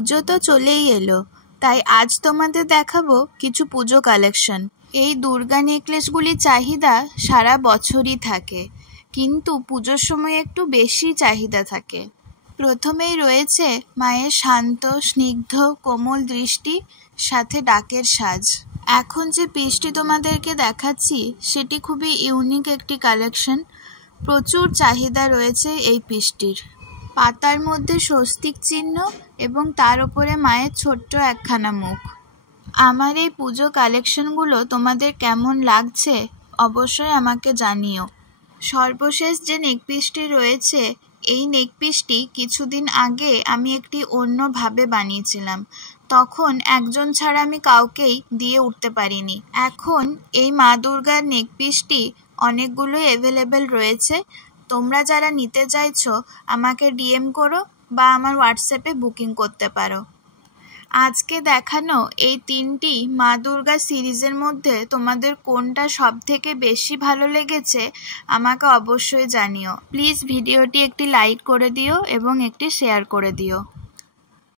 পুজো তো চলেই এলো, তাই আজ তোমাদের দেখাবো কিছু পুজো কালেকশন। এই দুর্গা নেকলেসগুলির চাহিদা সারা বছরই থাকে, কিন্তু পুজোর সময় একটু বেশি চাহিদা থাকে। প্রথমেই রয়েছে মায়ের শান্ত স্নিগ্ধ কোমল দৃষ্টি, সাথে ডাকের সাজ। এখন যে পিসটি তোমাদেরকে দেখাচ্ছি সেটি খুবই ইউনিক একটি কালেকশন। প্রচুর চাহিদা রয়েছে এই পিসটির। পাতার মধ্যে স্বস্তিক চিহ্ন এবং তার উপরে মায়ের ছোট্ট একখানা মুখ। আমার এই পুজো কালেকশনগুলো তোমাদের কেমন লাগছে অবশ্যই আমাকে জানিও। সর্বশেষ যে নেকপিসটি রয়েছে, এই নেকপিসটি কিছুদিন আগে আমি একটি অন্যভাবে বানিয়েছিলাম, তখন একজন ছাড়া আমি কাউকেই দিয়ে উঠতে পারিনি। এখন এই মা দুর্গার নেকপিসটি অনেকগুলোই অ্যাভেলেবেল রয়েছে। তোমরা যারা নিতে চাইছো আমাকে ডিএম করো বা আমার হোয়াটসঅ্যাপে বুকিং করতে পারো। আজকে দেখানো এই তিনটি মা দুর্গা সিরিজের মধ্যে তোমাদের কোনটা সব থেকে বেশি ভালো লেগেছে আমাকে অবশ্যই জানিও। প্লিজ ভিডিওটি একটি লাইক করে দিও এবং একটি শেয়ার করে দিও।